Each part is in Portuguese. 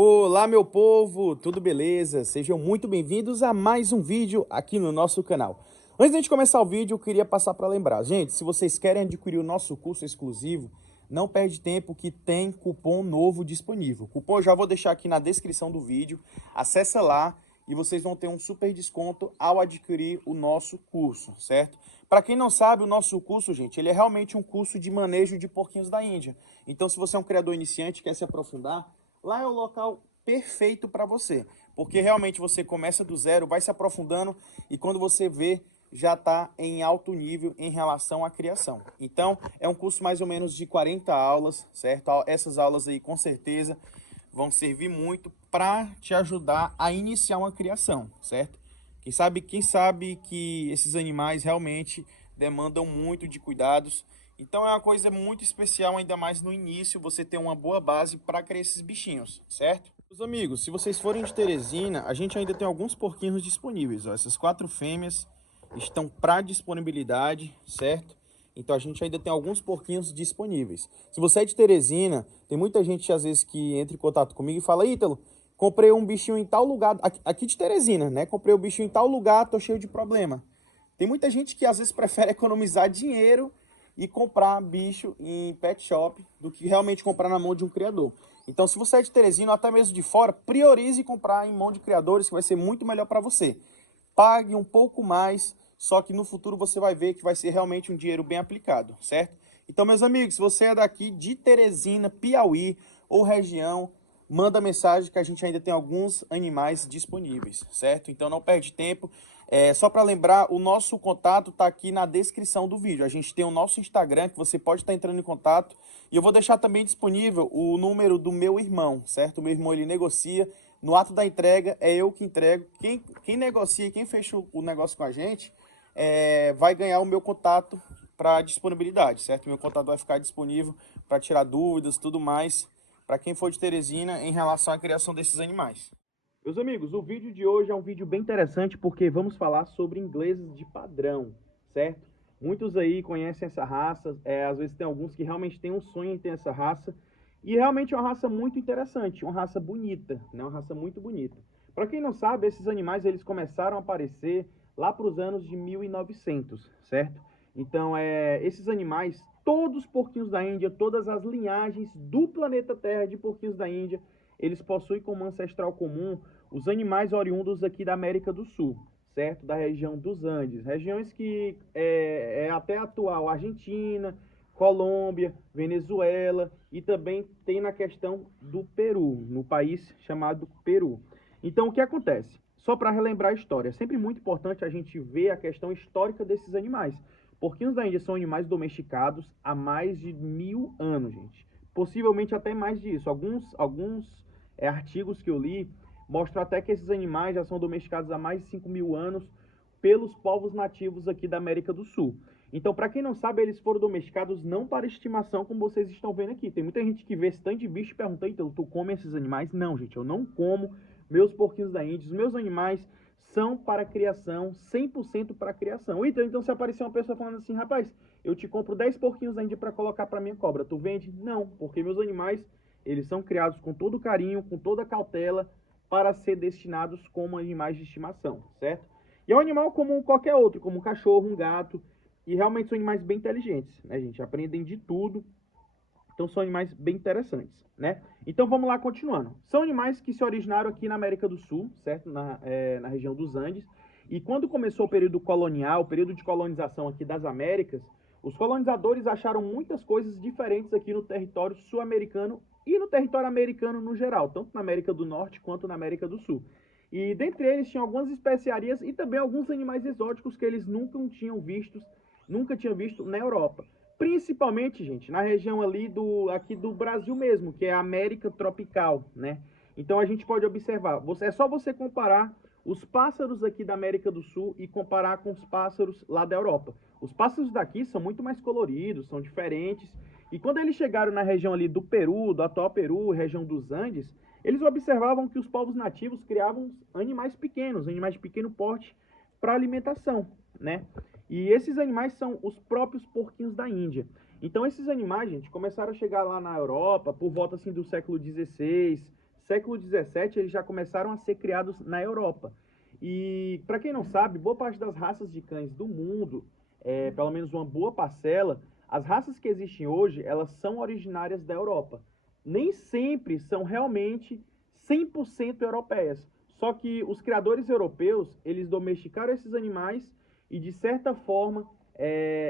Olá, meu povo, tudo beleza? Sejam muito bem-vindos a mais um vídeo aqui no nosso canal. Antes de a gente começar o vídeo, eu queria passar para lembrar, gente, se vocês querem adquirir o nosso curso exclusivo, não perde tempo que tem cupom novo disponível. O cupom eu já vou deixar aqui na descrição do vídeo, acessa lá e vocês vão ter um super desconto ao adquirir o nosso curso, certo? Para quem não sabe, o nosso curso, gente, ele é realmente um curso de manejo de porquinhos da Índia. Então, se você é um criador iniciante e quer se aprofundar, lá é o local perfeito para você, porque realmente você começa do zero, vai se aprofundando e quando você vê, já está em alto nível em relação à criação. Então, é um curso mais ou menos de 40 aulas, certo? Essas aulas aí, com certeza, vão servir muito para te ajudar a iniciar uma criação, certo? Quem sabe que esses animais realmente demandam muito de cuidados. Então é uma coisa muito especial, ainda mais no início, você ter uma boa base para criar esses bichinhos, certo? Meus amigos, se vocês forem de Teresina, a gente ainda tem alguns porquinhos disponíveis. Ó. Essas 4 fêmeas estão para disponibilidade, certo? Então a gente ainda tem alguns porquinhos disponíveis. Se você é de Teresina, tem muita gente às vezes que entra em contato comigo e fala: Ítalo, comprei um bichinho em tal lugar, aqui de Teresina, né? Comprei um bichinho em tal lugar, tô cheio de problema. Tem muita gente que às vezes prefere economizar dinheiro e comprar bicho em pet shop do que realmente comprar na mão de um criador. Então, se você é de Teresina ou até mesmo de fora, priorize comprar em mão de criadores, que vai ser muito melhor para você. Pague um pouco mais, só que no futuro você vai ver que vai ser realmente um dinheiro bem aplicado, certo? Então, meus amigos, se você é daqui de Teresina, Piauí ou região, manda mensagem que a gente ainda tem alguns animais disponíveis, certo? Então não perde tempo. Só para lembrar, o nosso contato está aqui na descrição do vídeo. A gente tem o nosso Instagram, que você pode estar entrando em contato. E eu vou deixar também disponível o número do meu irmão, certo? O meu irmão, ele negocia. No ato da entrega, é eu que entrego. Quem negocia, quem fecha o negócio com a gente, vai ganhar o meu contato para disponibilidade, certo? Meu contato vai ficar disponível para tirar dúvidas e tudo mais para quem for de Teresina em relação à criação desses animais. Meus amigos, o vídeo de hoje é um vídeo bem interessante porque vamos falar sobre ingleses de padrão, certo? Muitos aí conhecem essa raça, às vezes tem alguns que realmente têm um sonho em ter essa raça, e realmente é uma raça muito interessante, uma raça bonita, né? Uma raça muito bonita. Para quem não sabe, esses animais eles começaram a aparecer lá para os anos de 1900, certo? Então, esses animais, todos os porquinhos da Índia, todas as linhagens do planeta Terra de porquinhos da Índia, eles possuem como ancestral comum os animais oriundos aqui da América do Sul, certo? Da região dos Andes, regiões que até atual Argentina, Colômbia, Venezuela e também tem na questão do Peru, no país chamado Peru. Então, o que acontece? Só para relembrar a história, é sempre muito importante a gente ver a questão histórica desses animais. Porquinhos da Índia são animais domesticados há mais de 1000 anos, gente. Possivelmente até mais disso. Alguns artigos que eu li mostram até que esses animais já são domesticados há mais de 5000 anos pelos povos nativos aqui da América do Sul. Então, para quem não sabe, eles foram domesticados não para estimação, como vocês estão vendo aqui. Tem muita gente que vê esse tanto de bicho e pergunta: então, tu come esses animais? Não, gente, eu não como meus porquinhos da Índia. Os meus animais são para criação, 100% para criação. Então, se aparecer uma pessoa falando assim: rapaz, eu te compro 10 porquinhos da Índia para colocar para minha cobra, tu vende? Não, porque meus animais, eles são criados com todo carinho, com toda cautela, para ser destinados como animais de estimação, certo? E é um animal como qualquer outro, como um cachorro, um gato, e realmente são animais bem inteligentes, né, gente? Aprendem de tudo, então são animais bem interessantes, né? Então vamos lá, continuando. São animais que se originaram aqui na América do Sul, certo? Na região dos Andes. E quando começou o período colonial, o período de colonização aqui das Américas, os colonizadores acharam muitas coisas diferentes aqui no território sul-americano e no território americano no geral, tanto na América do Norte quanto na América do Sul. E dentre eles tinham algumas especiarias e também alguns animais exóticos que eles nunca tinham visto na Europa. Principalmente, gente, na região ali aqui do Brasil mesmo, que é a América tropical, né? Então a gente pode observar, é só você comparar os pássaros aqui da América do Sul e comparar com os pássaros lá da Europa. Os pássaros daqui são muito mais coloridos, são diferentes. E quando eles chegaram na região ali do Peru, do atual Peru, região dos Andes, eles observavam que os povos nativos criavam animais de pequeno porte para alimentação, né? E esses animais são os próprios porquinhos da Índia. Então esses animais, gente, começaram a chegar lá na Europa por volta assim do século XVI, século XVII, eles já começaram a ser criados na Europa. E, para quem não sabe, boa parte das raças de cães do mundo, pelo menos uma boa parcela, as raças que existem hoje, elas são originárias da Europa. Nem sempre são realmente 100% europeias. Só que os criadores europeus, eles domesticaram esses animais e, de certa forma,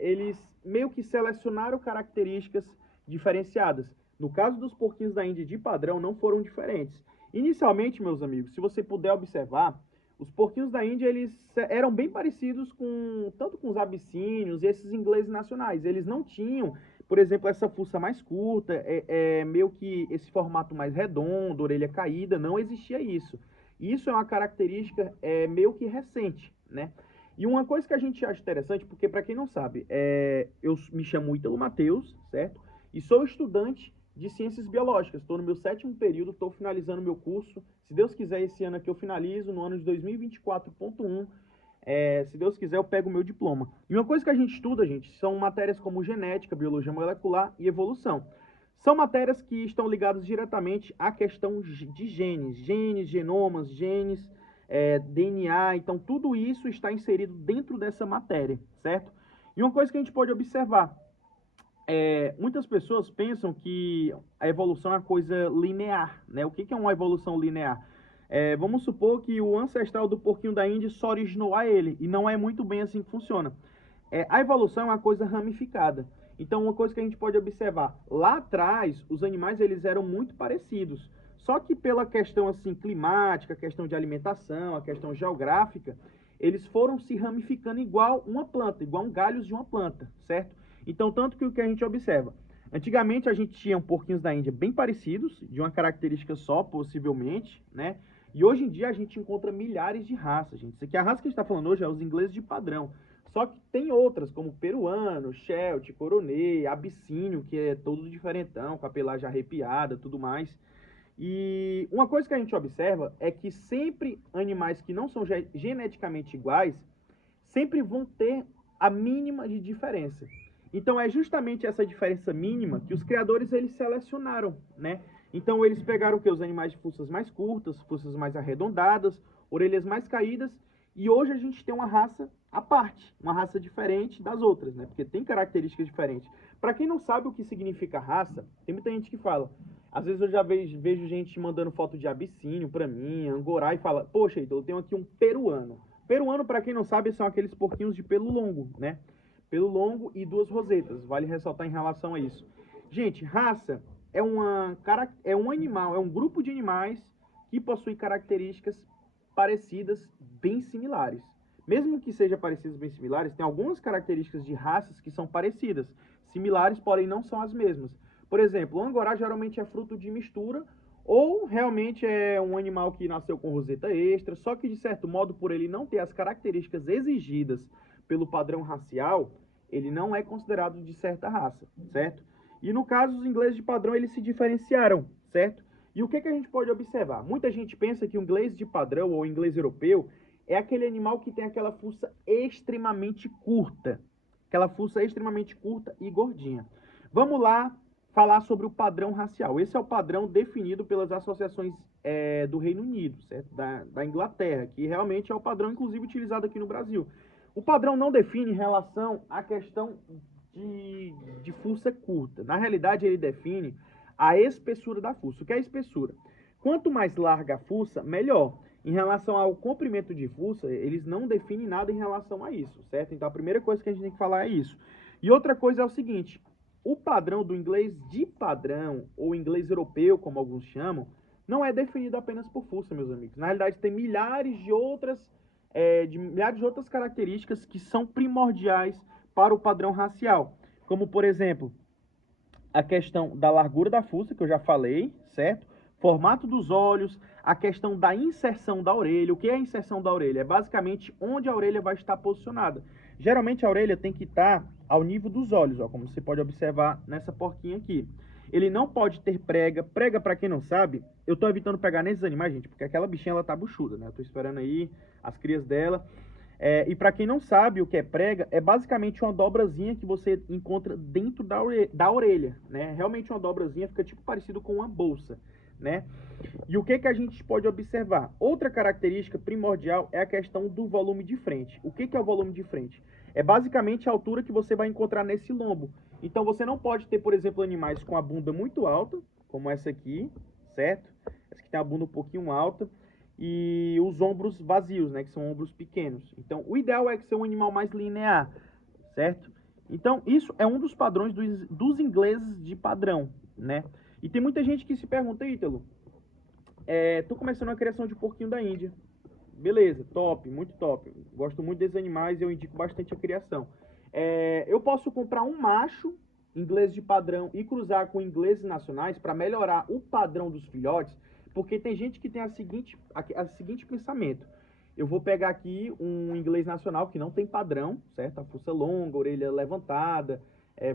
eles meio que selecionaram características diferenciadas. No caso dos porquinhos da Índia de padrão, não foram diferentes. Inicialmente, meus amigos, se você puder observar, os porquinhos da Índia, eles eram bem parecidos tanto com os abissínios e esses ingleses nacionais. Eles não tinham, por exemplo, essa fuça mais curta, meio que esse formato mais redondo, orelha caída, não existia isso. Isso é uma característica meio que recente, né? E uma coisa que a gente acha interessante, porque para quem não sabe, eu me chamo Ítalo Matheus, certo? E sou estudante de Ciências Biológicas. Estou no meu 7º período, estou finalizando meu curso. Se Deus quiser, esse ano aqui eu finalizo, no ano de 2024.1. Se Deus quiser, eu pego o meu diploma. E uma coisa que a gente estuda, gente, são matérias como genética, biologia molecular e evolução. São matérias que estão ligadas diretamente à questão de genes, genomas, genes, DNA. Então, tudo isso está inserido dentro dessa matéria, certo? E uma coisa que a gente pode observar, muitas pessoas pensam que a evolução é uma coisa linear, né? O que é uma evolução linear? Vamos supor que o ancestral do porquinho da Índia só originou a ele, e não é muito bem assim que funciona. A evolução é uma coisa ramificada. Então, uma coisa que a gente pode observar, lá atrás, os animais eles eram muito parecidos, só que pela questão assim climática, a questão de alimentação, a questão geográfica, eles foram se ramificando igual uma planta, igual galhos de uma planta, certo? Então, tanto que o que a gente observa, antigamente a gente tinha porquinhos da Índia bem parecidos, de uma característica só, possivelmente, né? E hoje em dia a gente encontra milhares de raças, gente. Isso aqui, a raça que a gente está falando hoje é os ingleses de padrão. Só que tem outras, como peruano, Sheltie, Coronet, abissínio, que é todo diferentão, com a pelagem arrepiada, tudo mais. E uma coisa que a gente observa é que sempre animais que não são geneticamente iguais, sempre vão ter a mínima de diferença. Então, é justamente essa diferença mínima que os criadores eles selecionaram, né? Então, eles pegaram o que? Os animais de fuças mais curtas, fuças mais arredondadas, orelhas mais caídas, e hoje a gente tem uma raça à parte, uma raça diferente das outras, né? Porque tem características diferentes. Para quem não sabe o que significa raça, tem muita gente que fala. Às vezes eu já vejo gente mandando foto de abissínio para mim, angorá, e fala, poxa, então eu tenho aqui um peruano. Peruano, para quem não sabe, são aqueles porquinhos de pelo longo, né? Pelo longo e 2 rosetas, vale ressaltar em relação a isso. Gente, raça é um animal, é um grupo de animais que possui características parecidas, bem similares. Mesmo que sejam parecidas, bem similares, tem algumas características de raças que são parecidas, similares, porém não são as mesmas. Por exemplo, o angorá geralmente é fruto de mistura, ou realmente é um animal que nasceu com roseta extra, só que de certo modo, por ele não ter as características exigidas pelo padrão racial, ele não é considerado de certa raça, certo? E no caso, os ingleses de padrão, eles se diferenciaram, certo? E o que a gente pode observar? Muita gente pensa que o inglês de padrão ou inglês europeu é aquele animal que tem aquela fuça extremamente curta. Aquela fuça extremamente curta e gordinha. Vamos lá falar sobre o padrão racial. Esse é o padrão definido pelas associações do Reino Unido, certo? Da Inglaterra, que realmente é o padrão, inclusive, utilizado aqui no Brasil. O padrão não define em relação à questão de fuça curta. Na realidade, ele define a espessura da fuça. O que é a espessura? Quanto mais larga a fuça, melhor. Em relação ao comprimento de fuça, eles não definem nada em relação a isso, certo? Então, a primeira coisa que a gente tem que falar é isso. E outra coisa é o seguinte, o padrão do inglês de padrão, ou inglês europeu, como alguns chamam, não é definido apenas por fuça, meus amigos. Na realidade, tem milhares de outras características que são primordiais para o padrão racial. Como, por exemplo, a questão da largura da fuça, que eu já falei, certo? Formato dos olhos, a questão da inserção da orelha. O que é a inserção da orelha? É basicamente onde a orelha vai estar posicionada. Geralmente a orelha tem que estar ao nível dos olhos, ó, como você pode observar nessa porquinha aqui. Ele não pode ter prega. Prega, para quem não sabe, eu tô evitando pegar nesses animais, gente, porque aquela bichinha ela tá buchuda, né? Eu tô esperando aí as crias dela. E para quem não sabe o que é prega, é basicamente uma dobrazinha que você encontra dentro da orelha, né? Realmente uma dobrazinha, fica tipo parecido com uma bolsa. né? E o que a gente pode observar? Outra característica primordial é a questão do volume de frente. O que é o volume de frente? É basicamente a altura que você vai encontrar nesse lombo. Então você não pode ter, por exemplo, animais com a bunda muito alta, como essa aqui, certo? Essa aqui tem a bunda um pouquinho alta e os ombros vazios, né, que são ombros pequenos. Então o ideal é que seja um animal mais linear, certo? Então isso é um dos padrões dos ingleses de padrão, né? E tem muita gente que se pergunta, Ítalo, tô começando a criação de porquinho da Índia. Beleza, top, muito top. Gosto muito desses animais e eu indico bastante a criação. Eu posso comprar um macho inglês de padrão e cruzar com ingleses nacionais para melhorar o padrão dos filhotes, porque tem gente que tem a seguinte pensamento. Eu vou pegar aqui um inglês nacional que não tem padrão, certo? A fuça longa, orelha levantada,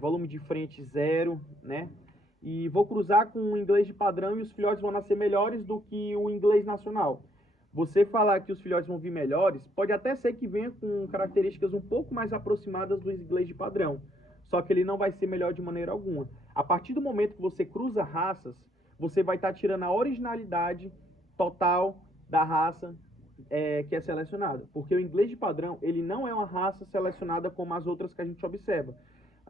volume de frente zero, né? E vou cruzar com o inglês de padrão e os filhotes vão nascer melhores do que o inglês nacional. Você falar que os filhotes vão vir melhores, pode até ser que venha com características um pouco mais aproximadas do inglês de padrão, só que ele não vai ser melhor de maneira alguma. A partir do momento que você cruza raças, você vai estar tirando a originalidade total da raça que é selecionada, porque o inglês de padrão, ele não é uma raça selecionada como as outras que a gente observa.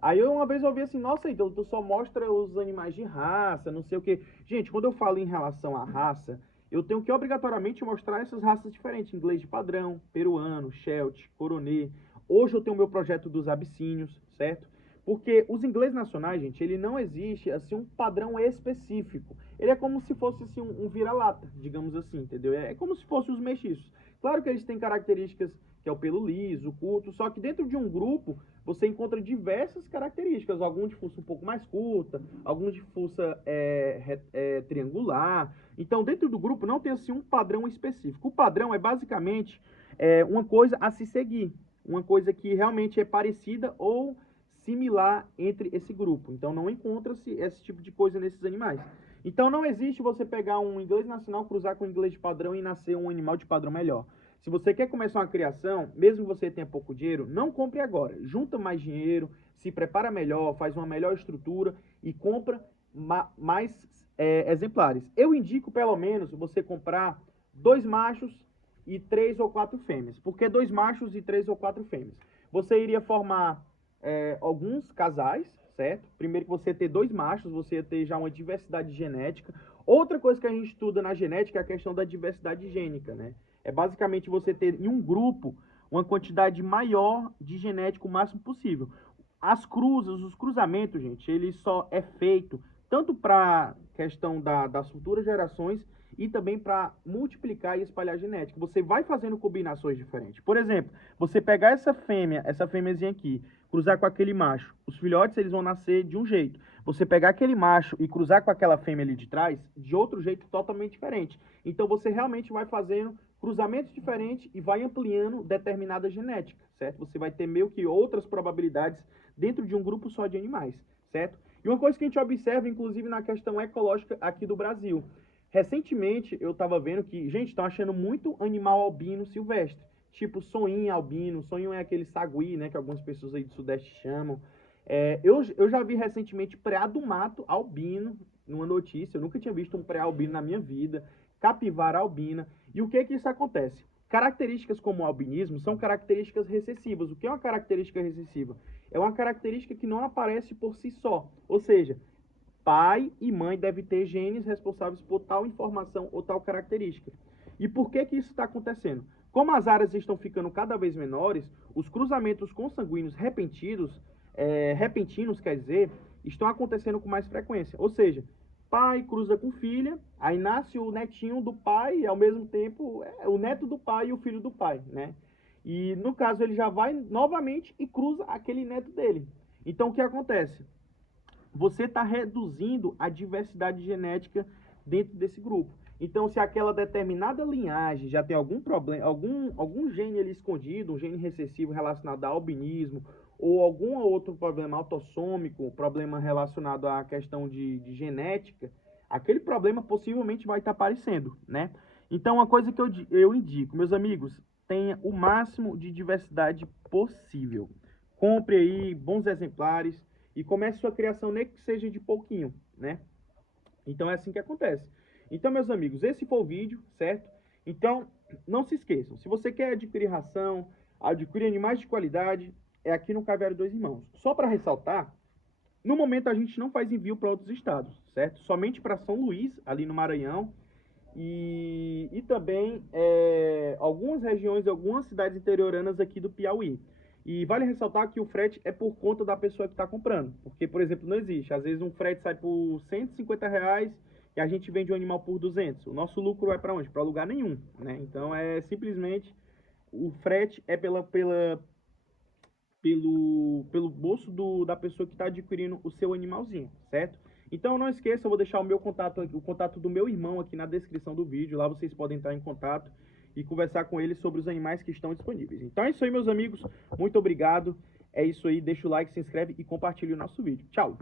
Aí eu uma vez ouvi assim, nossa, então tu só mostra os animais de raça, não sei o que. Gente, quando eu falo em relação à raça, eu tenho que obrigatoriamente mostrar essas raças diferentes, inglês de padrão, peruano, Sheltie, Coronet. Hoje eu tenho o meu projeto dos abissínios, certo? Porque os ingleses nacionais, gente, ele não existe assim um padrão específico. Ele é como se fosse assim, um vira-lata, digamos assim, entendeu? É como se fossem os mestiços. Claro que eles têm características que é o pelo liso, curto, só que dentro de um grupo você encontra diversas características, alguns de fuça um pouco mais curta, alguns de fuça triangular. Então, dentro do grupo não tem assim um padrão específico. O padrão é basicamente uma coisa a se seguir, uma coisa que realmente é parecida ou similar entre esse grupo. Então, não encontra-se esse tipo de coisa nesses animais. Então, não existe você pegar um inglês nacional, cruzar com um inglês de padrão e nascer um animal de padrão melhor. Se você quer começar uma criação, mesmo que você tenha pouco dinheiro, não compre agora. Junta mais dinheiro, se prepara melhor, faz uma melhor estrutura e compra mais exemplares. Eu indico, pelo menos, você comprar 2 machos e 3 ou 4 fêmeas. Por que 2 machos e 3 ou 4 fêmeas? Você iria formar alguns casais, certo? Primeiro que você ter 2 machos, você ia ter já uma diversidade genética. Outra coisa que a gente estuda na genética é a questão da diversidade gênica, né? É basicamente você ter em um grupo uma quantidade maior de genético o máximo possível. As cruzas, os cruzamentos, gente, ele só é feito tanto para questão das futuras gerações e também para multiplicar e espalhar genética. Você vai fazendo combinações diferentes. Por exemplo, você pegar essa fêmeazinha aqui, cruzar com aquele macho, os filhotes eles vão nascer de um jeito. Você pegar aquele macho e cruzar com aquela fêmea ali de trás, de outro jeito totalmente diferente. Então você realmente vai fazendo cruzamentos diferentes e vai ampliando determinada genética, certo? Você vai ter meio que outras probabilidades dentro de um grupo só de animais, certo? E uma coisa que a gente observa, inclusive na questão ecológica aqui do Brasil. Recentemente eu estava vendo que, gente, estão achando muito animal albino silvestre, tipo soninho albino. Soninho é aquele sagui, né, que algumas pessoas aí do Sudeste chamam. Eu já vi recentemente preá do mato albino numa notícia. Eu nunca tinha visto um preá albino na minha vida. Capivara albina. E o que isso acontece? Características como o albinismo são características recessivas. O que é uma característica recessiva? É uma característica que não aparece por si só. Ou seja, pai e mãe devem ter genes responsáveis por tal informação ou tal característica. E por que isso está acontecendo? Como as áreas estão ficando cada vez menores, os cruzamentos consanguíneos repentinos, quer dizer, estão acontecendo com mais frequência. Ou seja, pai cruza com filha, aí nasce o netinho do pai e ao mesmo tempo o neto do pai e o filho do pai, né? E no caso ele já vai novamente e cruza aquele neto dele. Então o que acontece? Você está reduzindo a diversidade genética dentro desse grupo. Então, se aquela determinada linhagem já tem algum problema, algum gene ali escondido, um gene recessivo relacionado ao albinismo, ou algum outro problema autossômico, problema relacionado à questão de genética, aquele problema possivelmente vai estar aparecendo, né? Então, uma coisa que eu indico, meus amigos, tenha o máximo de diversidade possível. Compre aí bons exemplares e comece sua criação, nem que seja de pouquinho, né? Então é assim que acontece. Então, meus amigos, esse foi o vídeo, certo? Então, não se esqueçam, se você quer adquirir ração, adquirir animais de qualidade, é aqui no Caviário Dois Irmãos. Só para ressaltar, no momento a gente não faz envio para outros estados, certo? Somente para São Luís, ali no Maranhão, e também algumas regiões, algumas cidades interioranas aqui do Piauí. E vale ressaltar que o frete é por conta da pessoa que está comprando. Porque, por exemplo, não existe. Às vezes um frete sai por R$ 150 e a gente vende o animal por 200. O nosso lucro vai para onde? Para lugar nenhum, né? Então é simplesmente o frete é pelo bolso da pessoa que está adquirindo o seu animalzinho, certo? Então não esqueça, eu vou deixar o contato do meu irmão aqui na descrição do vídeo. Lá vocês podem entrar em contato e conversar com ele sobre os animais que estão disponíveis. Então é isso aí, meus amigos. Muito obrigado. É isso aí. Deixa o like, se inscreve e compartilhe o nosso vídeo. Tchau!